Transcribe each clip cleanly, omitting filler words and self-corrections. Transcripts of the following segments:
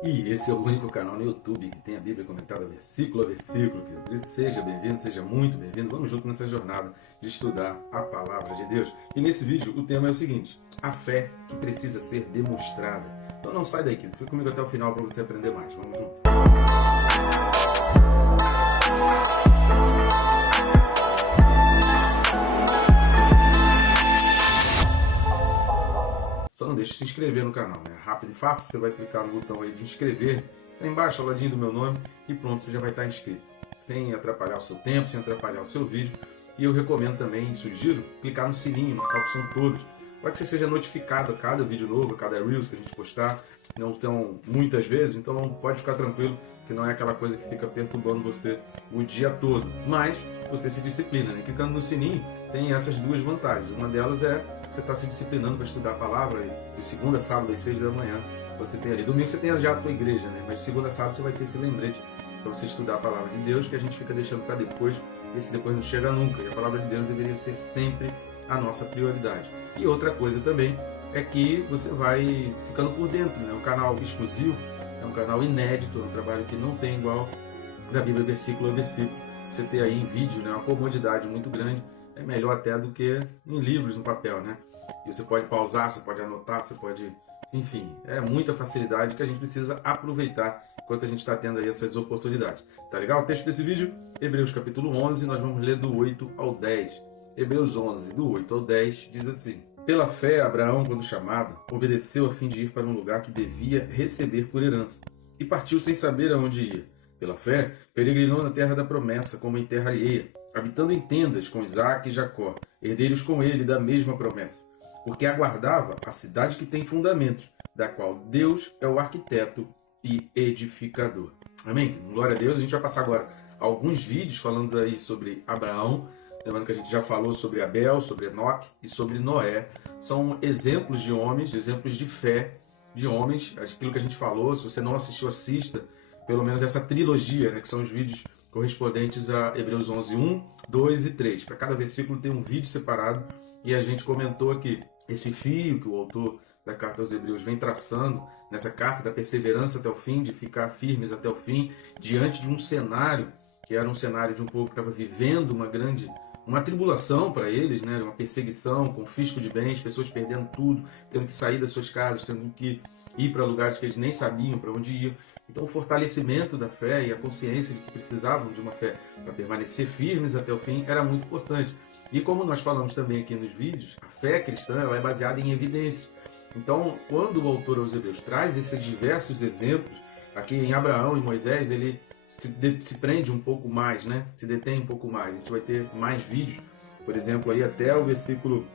E esse é o único canal no YouTube que tem a Bíblia comentada versículo a versículo, querido. Por isso, seja bem-vindo, seja muito bem-vindo. Vamos junto nessa jornada de estudar a Palavra de Deus. E nesse vídeo o tema é o seguinte: a fé que precisa ser demonstrada. Então não sai daí, querido. Fica comigo até o final para você aprender mais. Vamos junto. Só não deixe de se inscrever no canal, né? Rápido e fácil, você vai clicar no botão aí de inscrever, tá embaixo ao ladinho do meu nome, e pronto, você já vai estar inscrito. Sem atrapalhar o seu tempo, sem atrapalhar o seu vídeo. E eu recomendo também, sugiro, clicar no sininho, marcar a opção todos, para que você seja notificado a cada vídeo novo, a cada Reels que a gente postar. Não são muitas vezes, então pode ficar tranquilo que não é aquela coisa que fica perturbando você o dia todo. Mas você se disciplina, né? Clicando no sininho tem essas duas vantagens. Uma delas é você estar se disciplinando para estudar a palavra, e segunda, sábado, às 6 da manhã você tem ali. Domingo você tem já a tua igreja, né? Mas segunda, sábado você vai ter esse lembrete para você estudar a palavra de Deus, que a gente fica deixando para depois, e esse depois não chega nunca. E a palavra de Deus deveria ser sempre a nossa prioridade. E outra coisa também é que você vai ficando por dentro, né? É um canal exclusivo, é um canal inédito, é um trabalho que não tem igual da Bíblia versículo a versículo. Você ter aí em vídeo, né, uma comodidade muito grande, é melhor até do que em livros, no papel, né? E você pode pausar, você pode anotar, você pode... Enfim, é muita facilidade que a gente precisa aproveitar enquanto a gente está tendo aí essas oportunidades. Tá legal? O texto desse vídeo, Hebreus capítulo 11, nós vamos ler do 8 ao 10. Hebreus 11, do 8 ao 10, diz assim: Pela fé, Abraão, quando chamado, obedeceu a fim de ir para um lugar que devia receber por herança, e partiu sem saber aonde ia. Pela fé, peregrinou na terra da promessa, como em terra alheia, habitando em tendas com Isaque e Jacó, herdeiros com ele da mesma promessa, porque aguardava a cidade que tem fundamentos, da qual Deus é o arquiteto e edificador. Amém? Glória a Deus. A gente vai passar agora alguns vídeos falando aí sobre Abraão. Lembrando que a gente já falou sobre Abel, sobre Enoque e sobre Noé. São exemplos de homens, exemplos de fé de homens. Aquilo que a gente falou, se você não assistiu, assista pelo menos essa trilogia, né, que são os vídeos correspondentes a Hebreus 11, 1, 2 e 3. Para cada versículo tem um vídeo separado, e a gente comentou aqui esse fio que o autor da carta aos Hebreus vem traçando nessa carta da perseverança até o fim, de ficar firmes até o fim, diante de um cenário que era um cenário de um povo que estava vivendo uma tribulação para eles, né? Uma perseguição, confisco de bens, pessoas perdendo tudo, tendo que sair das suas casas, tendo que ir para lugares que eles nem sabiam para onde iam. Então, o fortalecimento da fé e a consciência de que precisavam de uma fé para permanecer firmes até o fim era muito importante. E como nós falamos também aqui nos vídeos, a fé cristã ela é baseada em evidências. Então, quando o autor aos Hebreus traz esses diversos exemplos, aqui em Abraão e Moisés, ele se prende um pouco mais, né? Se detém um pouco mais. A gente vai ter mais vídeos, por exemplo, aí até o versículo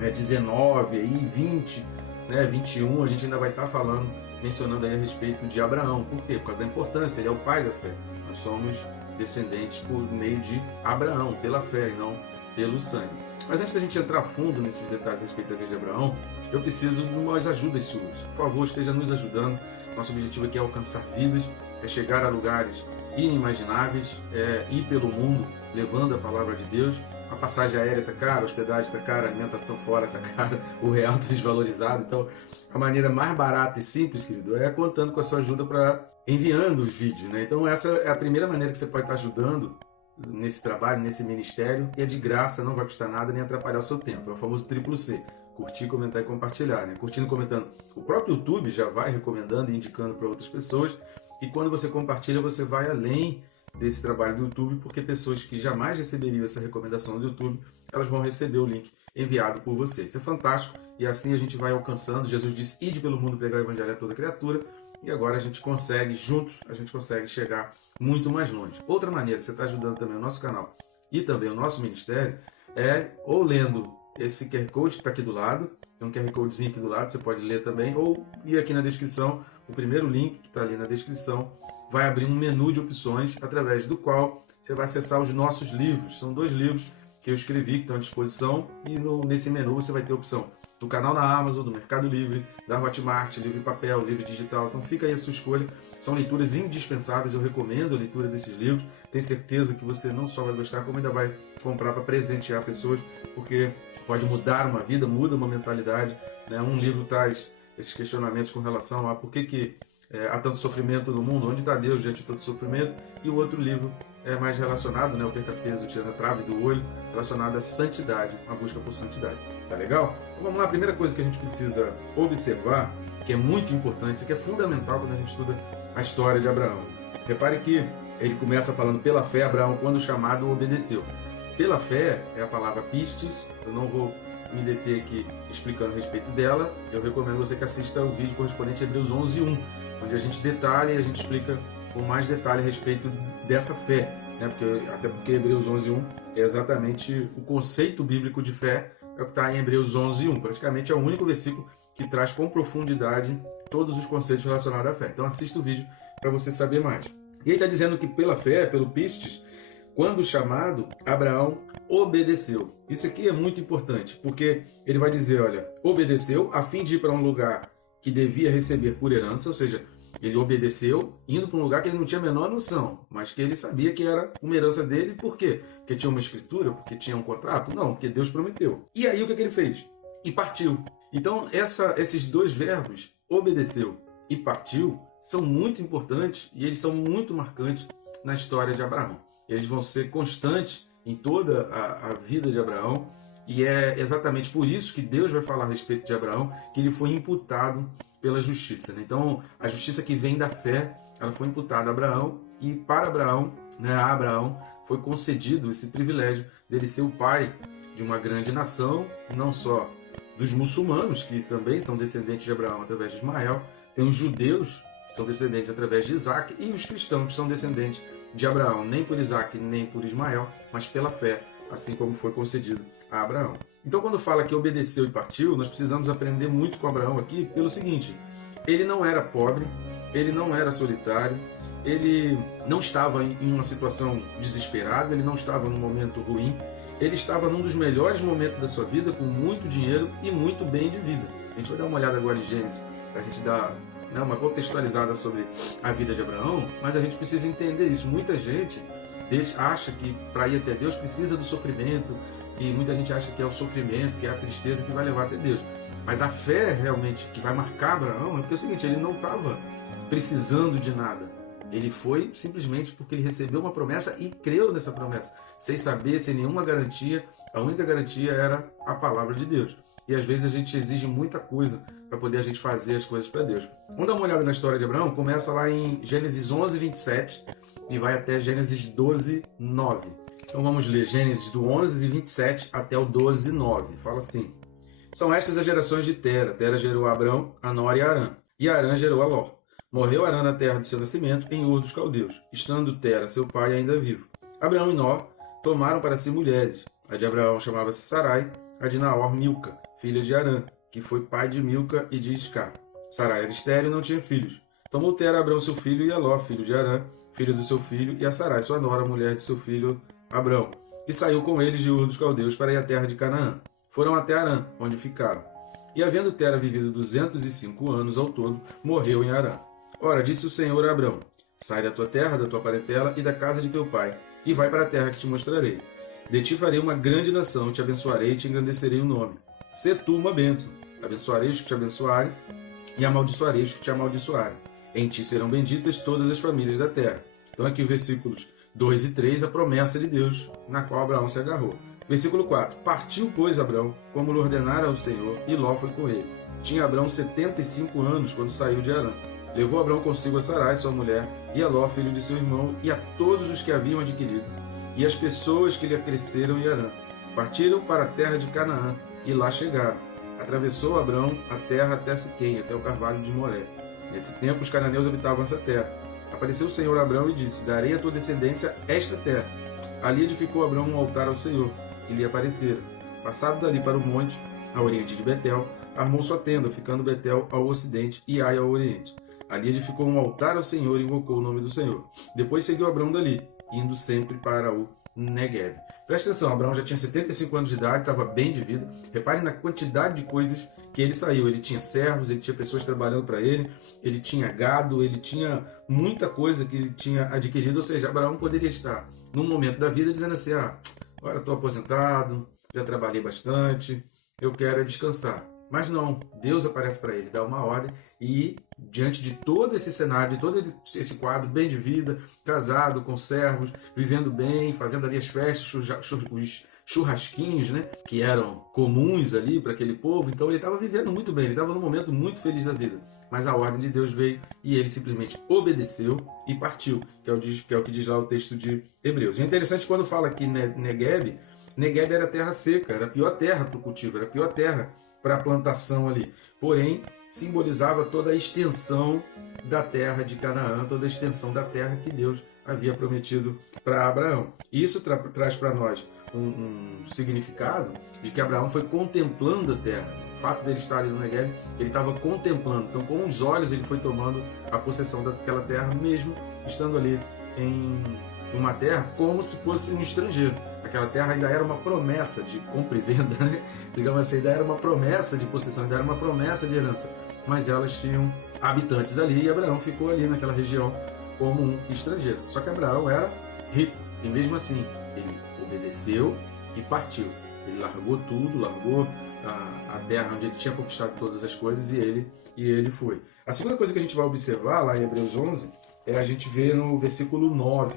19, aí 20, né, 21, a gente ainda vai estar falando, mencionando aí a respeito de Abraão. Por quê? Por causa da importância, ele é o pai da fé. Nós somos descendentes por meio de Abraão, pela fé e não pelo sangue. Mas antes da gente entrar a fundo nesses detalhes a respeito da vida de Abraão, eu preciso de umas ajudas suas. Por favor, esteja nos ajudando. Nosso objetivo aqui é alcançar vidas, é chegar a lugares inimagináveis, é ir pelo mundo levando a palavra de Deus. A passagem aérea está cara, a hospedagem está cara, a alimentação fora está cara, o real está desvalorizado. Então, a maneira mais barata e simples, querido, é contando com a sua ajuda para enviando os vídeos, né? Então, essa é a primeira maneira que você pode estar ajudando nesse trabalho, nesse ministério, e é de graça, não vai custar nada nem atrapalhar o seu tempo. É o famoso triplo C: curtir, comentar e compartilhar, né? Curtindo e comentando, o próprio YouTube já vai recomendando e indicando para outras pessoas, e quando você compartilha, você vai além desse trabalho do YouTube, porque pessoas que jamais receberiam essa recomendação do YouTube, elas vão receber o link enviado por você. Isso é fantástico, e assim a gente vai alcançando. Jesus disse: ide pelo mundo pregar o evangelho a toda criatura, e agora a gente consegue, juntos, a gente consegue chegar muito mais longe. Outra maneira que você está ajudando também o nosso canal e também o nosso ministério é ou lendo esse QR Code que está aqui do lado, tem um QR Codezinho aqui do lado, você pode ler também, ou ir aqui na descrição, o primeiro link que está ali na descrição, vai abrir um menu de opções, através do qual você vai acessar os nossos livros. São 2 livros que eu escrevi, que estão à disposição, e nesse menu você vai ter a opção do canal na Amazon, do Mercado Livre, da Hotmart, livro em papel, livro digital. Então fica aí a sua escolha. São leituras indispensáveis, eu recomendo a leitura desses livros. Tenho certeza que você não só vai gostar, como ainda vai comprar para presentear pessoas, porque pode mudar uma vida, muda uma mentalidade, né? Um livro traz esses questionamentos com relação a por que Há tanto sofrimento no mundo, onde está Deus diante de todo sofrimento? E o outro livro é mais relacionado, né, o Perca-Peso, tirando a trave do olho, relacionado à santidade, a busca por santidade. Tá legal? Então vamos lá, a primeira coisa que a gente precisa observar, que é muito importante, que é fundamental quando a gente estuda a história de Abraão. Repare que ele começa falando, pela fé, Abraão, quando chamado, obedeceu. Pela fé é a palavra pistis, eu não vou me deter aqui explicando a respeito dela, eu recomendo você que assista o vídeo correspondente a Hebreus 11:1, onde a gente detalha e a gente explica com mais detalhe a respeito dessa fé, né? Até porque Hebreus 11:1 é exatamente o conceito bíblico de fé, é o que está em Hebreus 11:1, praticamente é o único versículo que traz com profundidade todos os conceitos relacionados à fé. Então assista o vídeo para você saber mais. E ele está dizendo que pela fé, pelo pistis, quando chamado, Abraão obedeceu. Isso aqui é muito importante, porque ele vai dizer, olha, obedeceu a fim de ir para um lugar que devia receber por herança, ou seja, ele obedeceu indo para um lugar que ele não tinha a menor noção, mas que ele sabia que era uma herança dele. Por quê? Porque tinha uma escritura? Porque tinha um contrato? Não, porque Deus prometeu. E aí o que ele fez? E partiu. Então esses dois verbos, obedeceu e partiu, são muito importantes e eles são muito marcantes na história de Abraão. Eles vão ser constantes em toda a vida de Abraão, e é exatamente por isso que Deus vai falar a respeito de Abraão, que ele foi imputado pela justiça. Então, a justiça que vem da fé, ela foi imputada a Abraão, e para Abraão, né, a Abraão foi concedido esse privilégio dele ser o pai de uma grande nação, não só dos muçulmanos, que também são descendentes de Abraão através de Ismael, tem os judeus, que são descendentes através de Isaac, e os cristãos, que são descendentes de Abraão, nem por Isaac, nem por Ismael, mas pela fé, assim como foi concedido a Abraão. Então, quando fala que obedeceu e partiu, nós precisamos aprender muito com Abraão aqui pelo seguinte: ele não era pobre, ele não era solitário, ele não estava em uma situação desesperada, ele não estava num momento ruim, ele estava num dos melhores momentos da sua vida, com muito dinheiro e muito bem de vida. A gente vai dar uma olhada agora em Gênesis, para a gente dar uma contextualizada sobre a vida de Abraão, mas a gente precisa entender isso. Muita gente acha que para ir até Deus precisa do sofrimento, e muita gente acha que é o sofrimento, que é a tristeza que vai levar até Deus. Mas a fé realmente que vai marcar Abraão é porque é o seguinte: ele não estava precisando de nada. Ele foi simplesmente porque ele recebeu uma promessa e creu nessa promessa, sem saber, sem nenhuma garantia. A única garantia era a palavra de Deus. E às vezes a gente exige muita coisa para poder a gente fazer as coisas para Deus. Vamos dar uma olhada na história de Abraão. Começa lá em Gênesis 11:27 e vai até Gênesis 12:9. Então vamos ler Gênesis do 11:27 até o 12:9. Fala assim: são estas as gerações de Tera. Tera gerou a Abrão, a Nor e a Arã. E Arã gerou a Ló. Morreu Arã na terra de seu nascimento, em Ur dos Caldeus, estando Tera, seu pai, ainda vivo. Abraão e Nor tomaram para si mulheres. A de Abraão chamava-se Sarai, a de Naor, Milca, filha de Arã, que foi pai de Milca e de Iscar. Sarai era estéril e não tinha filhos. Tomou Tera Abrão seu filho, e a Ló, filho de Arã, filho do seu filho, e a Sarai, sua nora, mulher de seu filho Abrão. E saiu com eles de Ur dos Caldeus para ir à terra de Canaã. Foram até Arã, onde ficaram. E havendo Tera vivido 205 anos ao todo, morreu em Arã. Ora, disse o Senhor a Abrão: sai da tua terra, da tua parentela e da casa de teu pai, e vai para a terra que te mostrarei. De ti farei uma grande nação, te abençoarei e te engrandecerei o nome. Sê tu uma bênção. Abençoarei os que te abençoarem, e amaldiçoarei os que te amaldiçoarem. Em ti serão benditas todas as famílias da terra. Então aqui versículos 2 e 3, a promessa de Deus, na qual Abraão se agarrou. Versículo 4. Partiu, pois, Abrão, como lhe ordenara o Senhor, e Ló foi com ele. Tinha Abrão 75 anos quando saiu de Arã. Levou Abrão consigo a Sarai, sua mulher, e a Ló, filho de seu irmão, e a todos os que haviam adquirido, e as pessoas que lhe acresceram em Arã. Partiram para a terra de Canaã, e lá chegaram. Atravessou Abrão a terra até Siquém, até o carvalho de Moré. Nesse tempo os cananeus habitavam essa terra. Apareceu o Senhor a Abrão e disse: darei à tua descendência esta terra. Ali edificou Abrão um altar ao Senhor, que lhe aparecera. Passado dali para o monte, a oriente de Betel, armou sua tenda, ficando Betel ao ocidente e Ai ao oriente. Ali edificou um altar ao Senhor e invocou o nome do Senhor. Depois seguiu Abrão dali, indo sempre para o Negueb. Presta atenção, Abrão já tinha 75 anos de idade, estava bem de vida. Reparem na quantidade de coisas que ele saiu. Ele tinha servos, ele tinha pessoas trabalhando para ele tinha gado, ele tinha muita coisa que ele tinha adquirido. Ou seja, Abraão poderia estar num momento da vida dizendo assim: agora estou aposentado, já trabalhei bastante, eu quero descansar. Mas não, Deus aparece para ele, dá uma ordem e, diante de todo esse cenário, de todo esse quadro bem de vida, casado, com servos, vivendo bem, fazendo ali as festas, os churrasquinhos, né, que eram comuns ali para aquele povo, então ele estava vivendo muito bem, ele estava num momento muito feliz da vida. Mas a ordem de Deus veio e ele simplesmente obedeceu e partiu, que é o que diz lá o texto de Hebreus. E é interessante quando fala que Negueb era terra seca, era a pior terra para o cultivo, era a pior terra para a plantação ali. Porém, simbolizava toda a extensão da terra de Canaã, toda a extensão da terra que Deus havia prometido para Abraão. E isso traz para nós um significado de que Abraão foi contemplando a terra. O fato dele estar ali no Negueb, ele estava contemplando. Então, com os olhos, ele foi tomando a possessão daquela terra, mesmo estando ali em uma terra como se fosse um estrangeiro. Aquela terra ainda era uma promessa de compra e venda, né? Digamos assim, ainda era uma promessa de possessão, ainda era uma promessa de herança. Mas elas tinham habitantes ali e Abraão ficou ali naquela região como um estrangeiro. Só que Abraão era rico e mesmo assim ele obedeceu e partiu. Ele largou tudo, largou a terra onde ele tinha conquistado todas as coisas e ele foi. A segunda coisa que a gente vai observar lá em Hebreus 11 é a gente ver no versículo 9.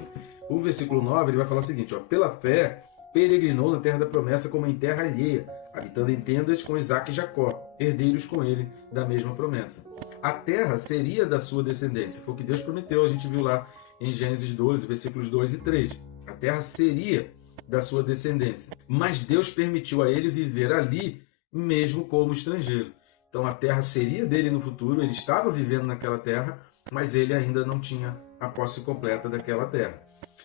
O versículo 9 ele vai falar o seguinte, ó, pela fé peregrinou na terra da promessa como em terra alheia, habitando em tendas com Isaque e Jacó, herdeiros com ele da mesma promessa. A terra seria da sua descendência, foi o que Deus prometeu, a gente viu lá em Gênesis 12, versículos 2 e 3. A terra seria da sua descendência, mas Deus permitiu a ele viver ali mesmo como estrangeiro. Então a terra seria dele no futuro, ele estava vivendo naquela terra, mas ele ainda não tinha a posse completa daquela terra.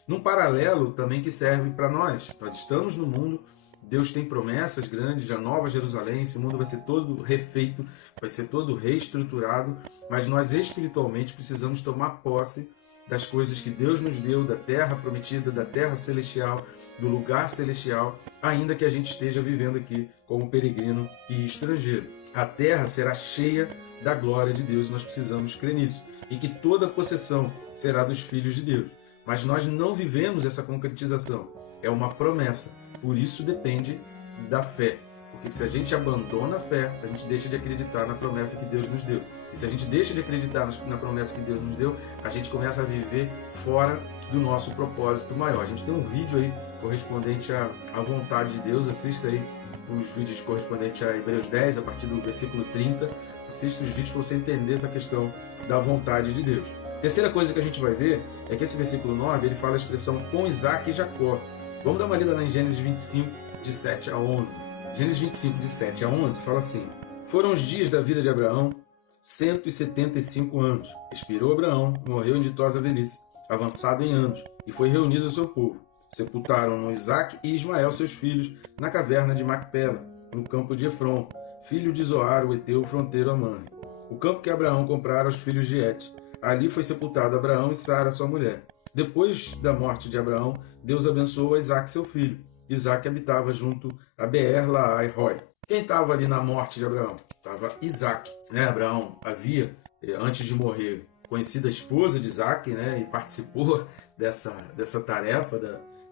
Num paralelo também que serve para nós. Nós estamos no mundo, Deus tem promessas grandes, a Nova Jerusalém, esse mundo vai ser todo refeito, vai ser todo reestruturado, mas nós espiritualmente precisamos tomar posse das coisas que Deus nos deu, da terra prometida, da terra celestial, do lugar celestial, ainda que a gente esteja vivendo aqui como peregrino e estrangeiro. A terra será cheia da glória de Deus, nós precisamos crer nisso, e que toda possessão será dos filhos de Deus. Mas nós não vivemos essa concretização, é uma promessa, por isso depende da fé. Porque se a gente abandona a fé, a gente deixa de acreditar na promessa que Deus nos deu. E se a gente deixa de acreditar na promessa que Deus nos deu, a gente começa a viver fora do nosso propósito maior. A gente tem um vídeo aí correspondente à vontade de Deus, assista aí os vídeos correspondentes a Hebreus 10, a partir do versículo 30. Assista os vídeos para você entender essa questão da vontade de Deus. Terceira coisa que a gente vai ver é que esse versículo 9, ele fala a expressão com Isaque e Jacó. Vamos dar uma lida lá em Gênesis 25, de 7 a 11. Gênesis 25, de 7 a 11, fala assim: foram os dias da vida de Abraão, 175 anos. Expirou Abraão, morreu em ditosa velhice, avançado em anos, e foi reunido ao seu povo. Sepultaram-no Isaque e Ismael, seus filhos, na caverna de Macpela, no campo de Efron, filho de Zoar, o Eteu, fronteiro a Manre. O campo que Abraão comprara aos filhos de Et. Ali foi sepultado Abraão e Sara, sua mulher. Depois da morte de Abraão, Deus abençoou a Isaque, seu filho. Isaque habitava junto a Beer-Lahai-Roi. Quem estava ali na morte de Abraão? Estava Isaque. Abraão havia, antes de morrer, conhecido a esposa de Isaque, e participou dessa tarefa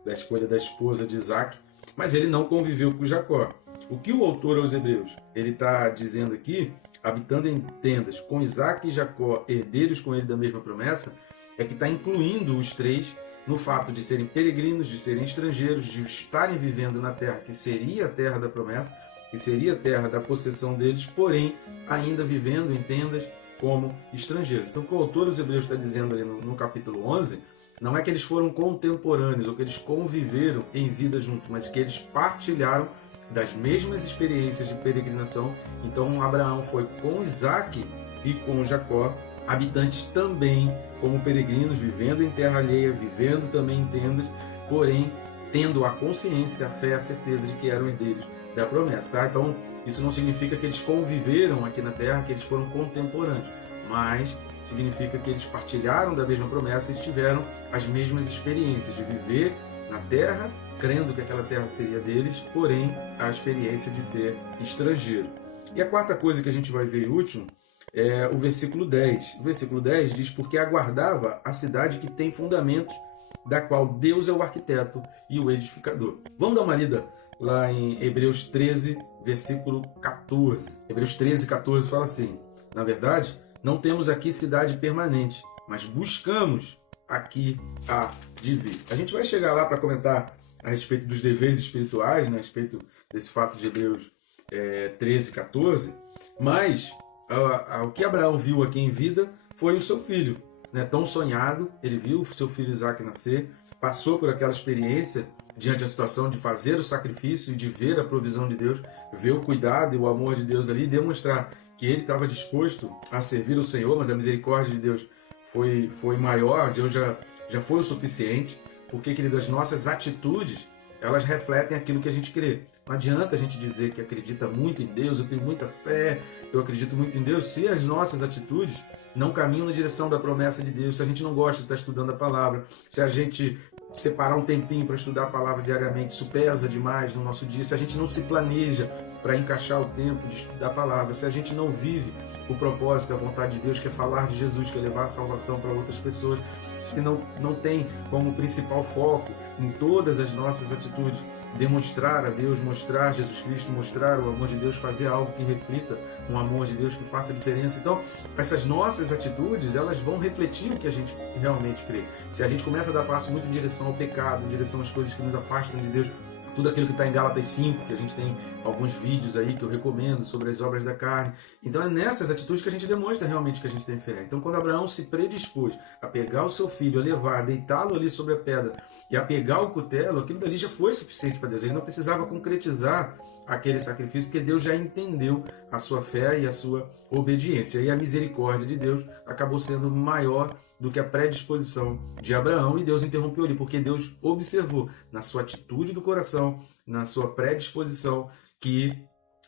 da escolha da esposa de Isaque, mas ele não conviveu com Jacó. O que o autor aos Hebreus ele está dizendo aqui, habitando em tendas com Isaque e Jacó, herdeiros com ele da mesma promessa, é que está incluindo os três no fato de serem peregrinos, de serem estrangeiros, de estarem vivendo na terra que seria a terra da promessa, que seria a terra da possessão deles, porém ainda vivendo em tendas como estrangeiros. Então o que o autor dos Hebreus está dizendo ali no capítulo 11, não é que eles foram contemporâneos ou que eles conviveram em vida junto, mas que eles partilharam das mesmas experiências de peregrinação. Então Abraão foi com Isaque e com Jacó, habitantes também como peregrinos, vivendo em terra alheia, vivendo também em tendas, porém tendo a consciência, a fé, a certeza de que eram herdeiros da promessa. Tá? Então isso não significa que eles conviveram aqui na terra, que eles foram contemporâneos, mas significa que eles partilharam da mesma promessa e tiveram as mesmas experiências de viver na terra, crendo que aquela terra seria deles, porém a experiência de ser estrangeiro. E a quarta coisa que a gente vai ver, e último, é o versículo 10. O versículo 10 diz: porque aguardava a cidade que tem fundamentos, da qual Deus é o arquiteto e o edificador. Vamos dar uma lida lá em Hebreus 13, versículo 14. Hebreus 13, 14 fala assim: na verdade, não temos aqui cidade permanente, mas buscamos aqui a de vir. A gente vai chegar lá para comentar a respeito dos deveres espirituais, né, a respeito desse fato de Hebreus 13, 14, mas o que Abraão viu aqui em vida foi o seu filho, né, tão sonhado. Ele viu o seu filho Isaac nascer, passou por aquela experiência diante da situação de fazer o sacrifício e de ver a provisão de Deus, ver o cuidado e o amor de Deus ali, demonstrar que ele estava disposto a servir o Senhor, mas a misericórdia de Deus foi maior, Deus já foi o suficiente, porque, querido, as nossas atitudes, elas refletem aquilo que a gente crê. Não adianta a gente dizer que acredita muito em Deus, eu tenho muita fé, eu acredito muito em Deus, se as nossas atitudes não caminham na direção da promessa de Deus, se a gente não gosta de estar estudando a palavra, se a gente separar um tempinho para estudar a palavra diariamente, isso pesa demais no nosso dia, se a gente não se planeja para encaixar o tempo de estudar a palavra, se a gente não vive o propósito, a vontade de Deus, que é falar de Jesus, que é levar a salvação para outras pessoas, se não tem como principal foco em todas as nossas atitudes demonstrar a Deus, mostrar Jesus Cristo, mostrar o amor de Deus, fazer algo que reflita um amor de Deus, que faça diferença. Então, essas nossas atitudes, elas vão refletir o que a gente realmente crê. Se a gente começa a dar passo muito em direção ao pecado, em direção às coisas que nos afastam de Deus, tudo aquilo que está em Gálatas 5, que a gente tem alguns vídeos aí que eu recomendo sobre as obras da carne. Então é nessas atitudes que a gente demonstra realmente que a gente tem fé. Então quando Abraão se predispôs a pegar o seu filho, a levar, a deitá-lo ali sobre a pedra e a pegar o cutelo, aquilo dali já foi suficiente para Deus. Ele não precisava concretizar aquele sacrifício, porque Deus já entendeu a sua fé e a sua obediência. E a misericórdia de Deus acabou sendo maior do que a predisposição de Abraão, e Deus interrompeu ali, porque Deus observou na sua atitude do coração, na sua predisposição, que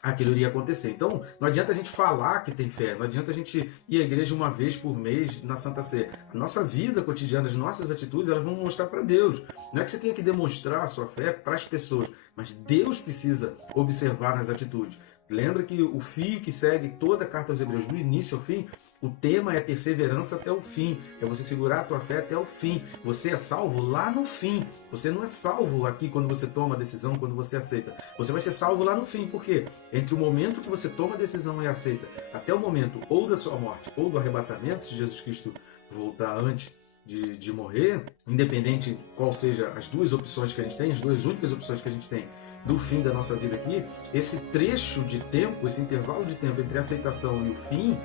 aquilo iria acontecer. Então, não adianta a gente falar que tem fé, não adianta a gente ir à igreja uma vez por mês na Santa Ceia. A nossa vida cotidiana, as nossas atitudes, elas vão mostrar para Deus. Não é que você tenha que demonstrar a sua fé para as pessoas, mas Deus precisa observar nas atitudes. Lembra que o fio que segue toda a carta aos Hebreus, do início ao fim, o tema é perseverança até o fim, é você segurar a tua fé até o fim. Você é salvo lá no fim. Você não é salvo aqui quando você toma a decisão, quando você aceita. Você vai ser salvo lá no fim. Por quê? Entre o momento que você toma a decisão e aceita, até o momento ou da sua morte ou do arrebatamento, se Jesus Cristo voltar antes de morrer, independente qual seja as duas opções que a gente tem, as duas únicas opções que a gente tem do fim da nossa vida aqui, esse trecho de tempo, esse intervalo de tempo entre a aceitação e o fim,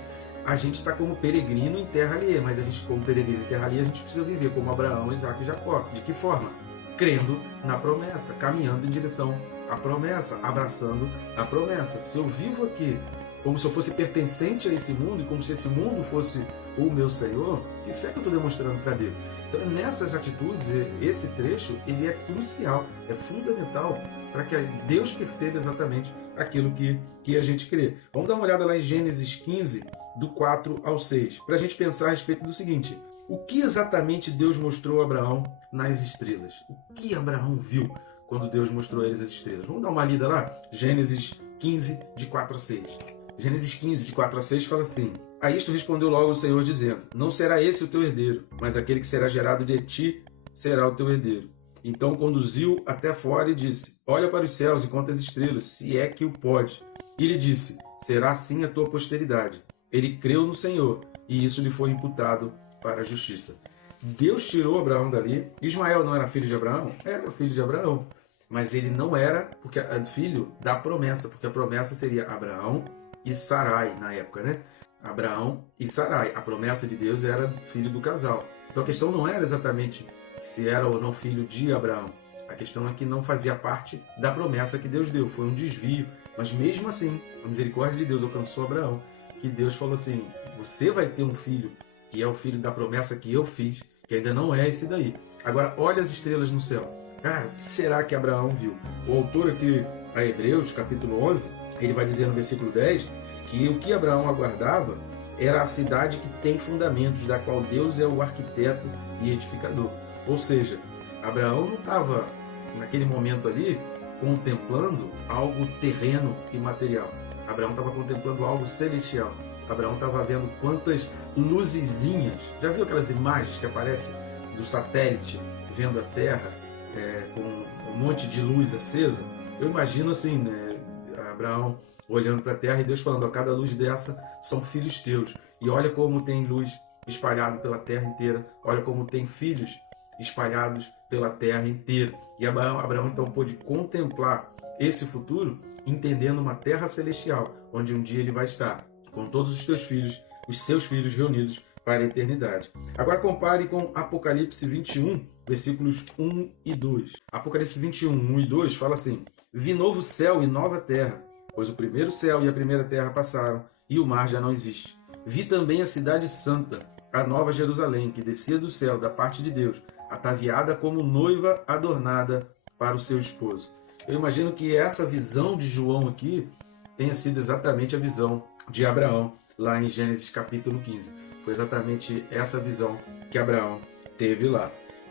a gente está como peregrino em terra alheia, mas a gente, como peregrino em terra alheia, a gente precisa viver como Abraão, Isaac e Jacó. De que forma? Crendo na promessa, caminhando em direção à promessa, abraçando a promessa. Se eu vivo aqui como se eu fosse pertencente a esse mundo e como se esse mundo fosse o meu Senhor, que fé que eu estou demonstrando para Deus? Então, nessas atitudes, esse trecho, ele é crucial, é fundamental para que Deus perceba exatamente aquilo que a gente crê. Vamos dar uma olhada lá em Gênesis 15, do 4 ao 6, para a gente pensar a respeito do seguinte: o que exatamente Deus mostrou a Abraão nas estrelas? O que Abraão viu quando Deus mostrou a eles as estrelas? Vamos dar uma lida lá? Gênesis 15, de 4 a 6. Gênesis 15, de 4 a 6 fala assim: a isto respondeu logo o Senhor, dizendo: não será esse o teu herdeiro, mas aquele que será gerado de ti será o teu herdeiro. Então conduziu até fora e disse: olha para os céus e conta as estrelas, se é que o pode. E lhe disse: será assim a tua posteridade. Ele creu no Senhor, e isso lhe foi imputado para a justiça. Deus tirou Abraão dali. Ismael não era filho de Abraão? Era filho de Abraão. Mas ele não era porque filho da promessa, porque a promessa seria Abraão e Sarai na época, né? Abraão e Sarai. A promessa de Deus era filho do casal. Então a questão não era exatamente se era ou não filho de Abraão. A questão é que não fazia parte da promessa que Deus deu. Foi um desvio. Mas mesmo assim, a misericórdia de Deus alcançou Abraão, que Deus falou assim: você vai ter um filho, que é o filho da promessa que eu fiz, que ainda não é esse daí. Agora, olha as estrelas no céu. Cara, o que será que Abraão viu? O autor aqui, a Hebreus, capítulo 11, ele vai dizer no versículo 10, que o que Abraão aguardava era a cidade que tem fundamentos, da qual Deus é o arquiteto e edificador. Ou seja, Abraão não estava, naquele momento ali, contemplando algo terreno e material. Abraão estava contemplando algo celestial. Abraão estava vendo quantas luzezinhas. Já viu aquelas imagens que aparecem do satélite vendo a Terra com um monte de luz acesa? Eu imagino assim, né, Abraão olhando para a terra e Deus falando, a cada luz dessa são filhos teus. E olha como tem luz espalhada pela terra inteira, olha como tem filhos espalhados pela terra inteira. E Abraão então pôde contemplar esse futuro, entendendo uma terra celestial, onde um dia ele vai estar com todos os seus filhos reunidos para a eternidade. Agora compare com Apocalipse 21, versículos 1 e 2. Apocalipse 21, 1 e 2 fala assim, vi novo céu e nova terra, pois o primeiro céu e a primeira terra passaram, e o mar já não existe. Vi também a cidade santa, a nova Jerusalém, que descia do céu da parte de Deus, ataviada como noiva adornada para o seu esposo. Eu imagino que essa visão de João aqui tenha sido exatamente a visão de Abraão, lá em Gênesis capítulo 15. Foi exatamente essa visão que Abraão teve lá.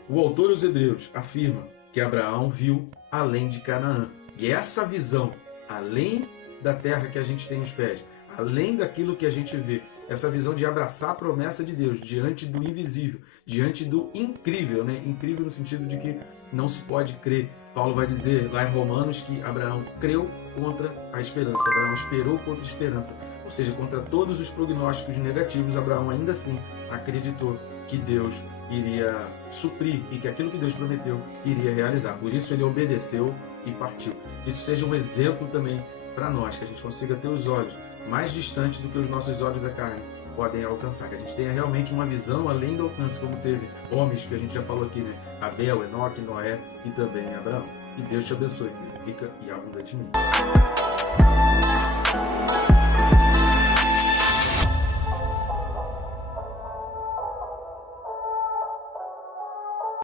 O autor dos Hebreus afirma que Abraão viu além de Canaã. E essa visão, além da terra que a gente tem nos pés, além daquilo que a gente vê, essa visão de abraçar a promessa de Deus diante do invisível, diante do incrível, né? Incrível no sentido de que não se pode crer. Paulo vai dizer lá em Romanos que Abraão creu contra a esperança, Abraão esperou contra a esperança, ou seja, contra todos os prognósticos negativos, Abraão ainda assim acreditou que Deus iria suprir e que aquilo que Deus prometeu iria realizar. Por isso ele obedeceu e partiu. Isso seja um exemplo também para nós, que a gente consiga ter os olhos mais distantes do que os nossos olhos da carne podem alcançar, que a gente tenha realmente uma visão além do alcance, como teve homens que a gente já falou aqui, né? Abel, Enoque, Noé e também Abraão. Que Deus te abençoe, rica e abundantemente.